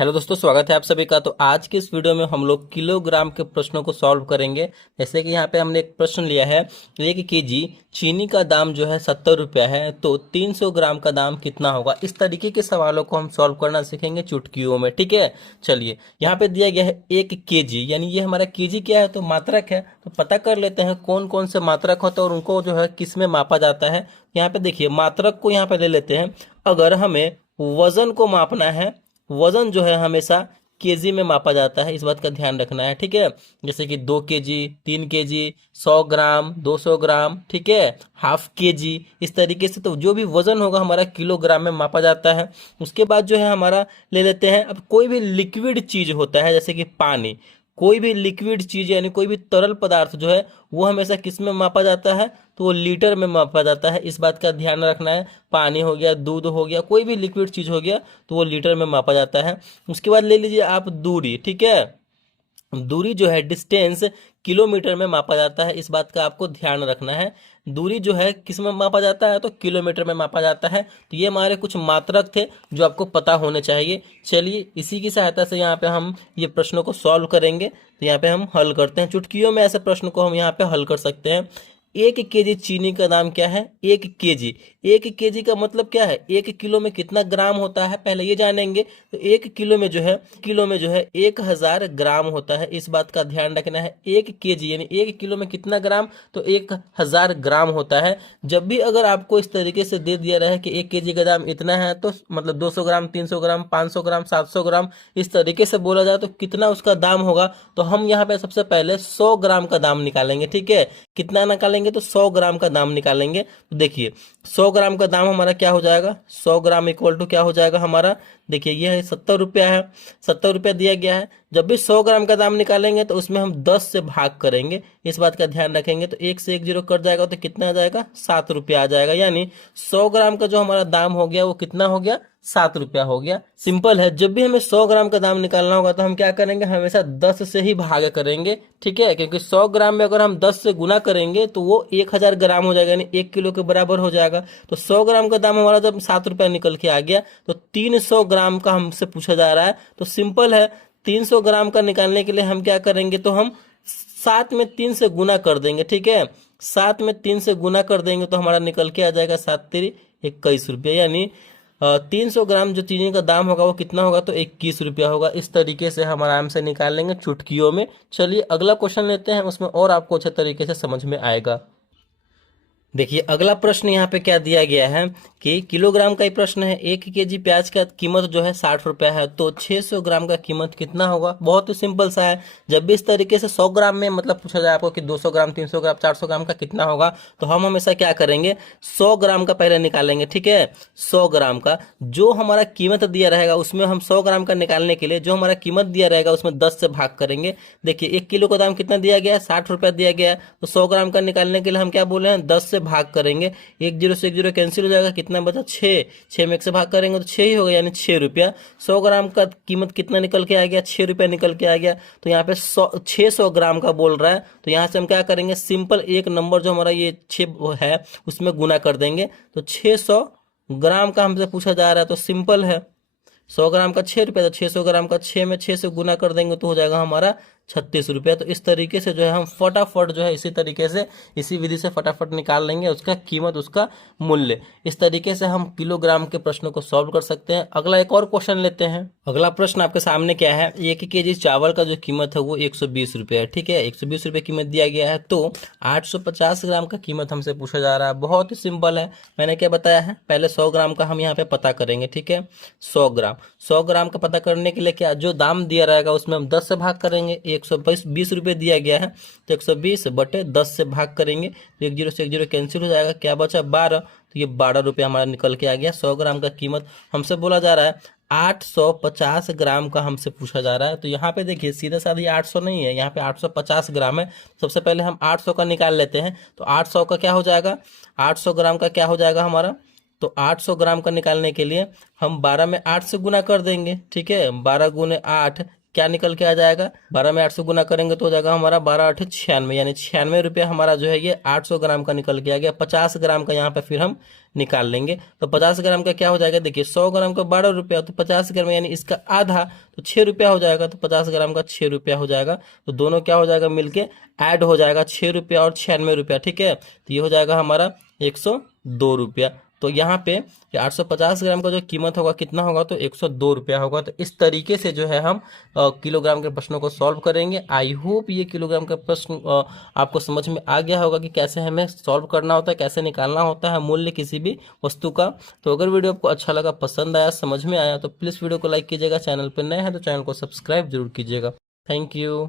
Hello दोस्तों, स्वागत है आप सभी का। तो आज के इस वीडियो में हम लोग किलोग्राम के प्रश्नों को सॉल्व करेंगे। जैसे कि यहाँ पे हमने एक प्रश्न लिया है, 1 केजी चीनी का दाम जो है 70 रुपया है, तो 300 ग्राम का दाम कितना होगा। इस तरीके के सवालों को हम सॉल्व करना सीखेंगे चुटकियों में। ठीक है, चलिए यहाँ पे दिया गया है 1 केजी, यानी ये हमारा केजी क्या है, तो मात्रक है। तो पता कर लेते हैं कौन कौन से मात्रक होते हैं और उनको जो है किस में मापा जाता है। यहाँ पे देखिए, मात्रक को यहाँ पे ले लेते हैं। अगर हमें वजन को मापना है, वजन जो है हमेशा केजी में मापा जाता है, इस बात का ध्यान रखना है। ठीक है, जैसे कि 2 केजी, 3 केजी, 100 ग्राम, 200 ग्राम, ठीक है, ½ केजी, इस तरीके से तो जो भी वजन होगा हमारा किलोग्राम में मापा जाता है। उसके बाद जो है हमारा ले लेते हैं, अब कोई भी लिक्विड चीज होता है जैसे कि पानी, कोई भी लिक्विड चीज यानी कोई भी तरल पदार्थ जो है वो हमेशा किस में मापा जाता है, तो वो लीटर में मापा जाता है। इस बात का ध्यान रखना है। पानी हो गया, दूध हो गया, कोई भी लिक्विड चीज हो गया तो वो लीटर में मापा जाता है। उसके बाद ले लीजिए आप दूरी। ठीक है, दूरी जो है डिस्टेंस किलोमीटर में मापा जाता है, इस बात का आपको ध्यान रखना है। दूरी जो है किस में मापा जाता है, तो किलोमीटर में मापा जाता है। तो ये हमारे कुछ मात्रक थे जो आपको पता होने चाहिए। चलिए इसी की सहायता से यहाँ पे हम ये प्रश्नों को सॉल्व करेंगे। तो यहाँ पे हम हल करते हैं, चुटकियों में ऐसे प्रश्न को हम यहाँ पे हल कर सकते हैं। 1 केजी चीनी का दाम क्या है, 1 केजी। 1 केजी का मतलब क्या है, 1 किलो में कितना ग्राम होता है, पहले ये जानेंगे। तो 1 किलो में जो है 1000 ग्राम होता है, इस बात का ध्यान रखना है। 1 केजी यानी 1 किलो में कितना ग्राम, तो 1000 ग्राम होता है। जब भी अगर आपको इस तरीके से दे दिया रहा है कि 1 केजी का दाम इतना है, तो मतलब 200 ग्राम, 300 ग्राम, 500 ग्राम, 700 ग्राम, इस तरीके से बोला जाए तो कितना उसका दाम होगा। तो हम यहाँ पे सबसे पहले 100 ग्राम का दाम निकालेंगे। ठीक है, कितना निकालेंगे, तो 100 ग्राम का दाम निकालेंगे। तो देखिए 100 ग्राम का दाम हमारा क्या हो जाएगा, 100 ग्राम इक्वल टू क्या हो जाएगा हमारा, देखिए ये है 70 रुपया है, 70 रुपया दिया गया है। जब भी 100 ग्राम का दाम निकालेंगे तो उसमें हम 10 से भाग करेंगे, इस बात का ध्यान रखेंगे। तो एक से एक जीरो कट जाएगा तो कितना आ जाएगा, 7 रुपया आ जाएगा। यानी 100 ग्राम का जो हमारा दाम हो गया वो कितना हो गया, 7 रुपया हो गया। सिंपल है, जब भी हमें 100 ग्राम का दाम निकालना होगा तो हम क्या करेंगे, हमेशा 10 से ही भाग करेंगे। ठीक है, क्योंकि 100 ग्राम में अगर हम 10 से गुना करेंगे तो वो 1000 ग्राम हो जाएगा, यानी 1 किलो के बराबर हो जाएगा। तो 100 ग्राम का दाम हमारा जब 7 रुपया निकल के आ गया, तो 300 ग्राम का हमसे पूछा जा रहा है। तो सिंपल है, 300 ग्राम का निकालने के लिए हम क्या करेंगे, तो हम 7 में 3 से गुना कर देंगे। ठीक है, 7 में 3 से गुना कर देंगे तो हमारा निकल के आ जाएगा 7×3=21 रुपया। यानी 300 ग्राम जो चीनी का दाम होगा वो कितना होगा, तो 21 रुपया होगा। इस तरीके से हम आराम से निकाल लेंगे चुटकियों में। चलिए अगला क्वेश्चन लेते हैं, उसमें और आपको अच्छे तरीके से समझ में आएगा। देखिए अगला प्रश्न यहाँ पे क्या दिया गया है कि किलोग्राम का ही प्रश्न है। 1 केजी प्याज का कीमत जो है 60 रुपया है, तो 600 ग्राम का कीमत कितना होगा। बहुत ही सिंपल सा है। जब भी इस तरीके से 100 ग्राम में मतलब पूछा जाए आपको कि 200 ग्राम, 300 ग्राम, 400 ग्राम का कितना होगा, तो हम हमेशा क्या करेंगे, 100 ग्राम का पहले निकालेंगे। ठीक है, 100 ग्राम का जो हमारा कीमत दिया रहेगा उसमें हम 100 ग्राम का निकालने के लिए जो हमारा कीमत दिया रहेगा उसमें 10 से भाग करेंगे। देखिए 1 किलो का दाम कितना दिया गया है, 60 रुपया दिया गया है। तो 100 ग्राम का निकालने के लिए हम क्या बोले हैं, 10 से भाग करेंगे। एक जीरो से एक जीरो कैंसिल हो जाएगा, कितना बचा, 6। 6 में 1 से भाग करेंगे तो 6 ही होगा, यानी 6 रुपया। 100 ग्राम का कीमत कितना निकल के आ गया, 6 रुपया निकल के आ गया। तो यहाँ पे 600 ग्राम का बोल रहा है, तो यहाँ से हम क्या करेंगे, सिंपल एक नंबर जो हमारा ये 6 है उसमें गुना कर देंगे। तो 600 ग्राम का हमसे पूछा जा रहा है, तो सिंपल है, 100 ग्राम का 6 रुपया, तो 600 ग्राम का 6 में 6 से गुना कर देंगे तो हो जाएगा हमारा 36 रुपया। तो इस तरीके से जो है हम फटाफट जो है इसी तरीके से इसी विधि से फटाफट निकाल लेंगे उसका कीमत, उसका मूल्य। इस तरीके से हम किलोग्राम के प्रश्नों को सॉल्व कर सकते हैं। अगला एक और क्वेश्चन लेते हैं। अगला प्रश्न आपके सामने क्या है, 1 केजी चावल का जो कीमत है वो 120 रुपया है। ठीक है, 120 रुपये कीमत दिया गया है, तो 850 ग्राम का कीमत हमसे पूछा जा रहा है। बहुत ही सिंपल है, मैंने क्या बताया है, पहले 100 ग्राम का हम यहाँ पे पता करेंगे। ठीक है, 100 ग्राम का पता करने के लिए क्या, जो दाम दिया रहेगा उसमें हम 10 से भाग करेंगे। 120 रुपये दिया गया है, तो 120/10 से भाग करेंगे तो एक जीरो से एक जीरो कैंसिल हो जाएगा, क्या बचा, 12। तो ये 12 रुपये हमारा निकल के आ गया। 100 ग्राम का कीमत हमसे बोला जा रहा है 850 ग्राम का हमसे पूछा जा रहा है। तो यहाँ पे देखिए सीधे साधे 800 नहीं है, यहाँ पे 850 ग्राम है। सबसे पहले हम 800 का निकाल लेते हैं। तो 800 का क्या हो जाएगा, 800 ग्राम का क्या हो जाएगा हमारा, तो 800 ग्राम का निकालने के लिए हम 12 में 8 से गुना कर देंगे। ठीक है, 12 × 8 क्या निकल के आ जाएगा, 12 में 8 से गुना करेंगे तो हो जाएगा हमारा 12×8 = 96, यानी 96 रुपया हमारा जो है ये 800 ग्राम का निकल के आ गया। 50 ग्राम का यहाँ पे फिर हम निकाल लेंगे। तो 50 ग्राम का क्या हो जाएगा, देखिए 100 ग्राम का 12 रुपया, तो 50 ग्राम यानी इसका आधा तो 6 रुपया हो जाएगा। तो 50 ग्राम का 6 रुपया हो जाएगा। तो दोनों क्या हो जाएगा, मिलके ऐड हो जाएगा, 6 रुपया और 96 रुपया, ठीक है। तो ये हो जाएगा हमारा 102 रुपया। तो यहाँ पे 850 ग्राम का जो कीमत होगा कितना होगा, तो 102 रुपया होगा। तो इस तरीके से जो है हम किलोग्राम के प्रश्नों को सॉल्व करेंगे। आई होप ये किलोग्राम का प्रश्न आपको समझ में आ गया होगा कि कैसे हमें सॉल्व करना होता है, कैसे निकालना होता है मूल्य किसी भी वस्तु का। तो अगर वीडियो आपको अच्छा लगा, पसंद आया, समझ में आया, तो प्लीज़ वीडियो को लाइक कीजिएगा। चैनल पर नए हैं तो चैनल को सब्सक्राइब जरूर कीजिएगा। Thank you.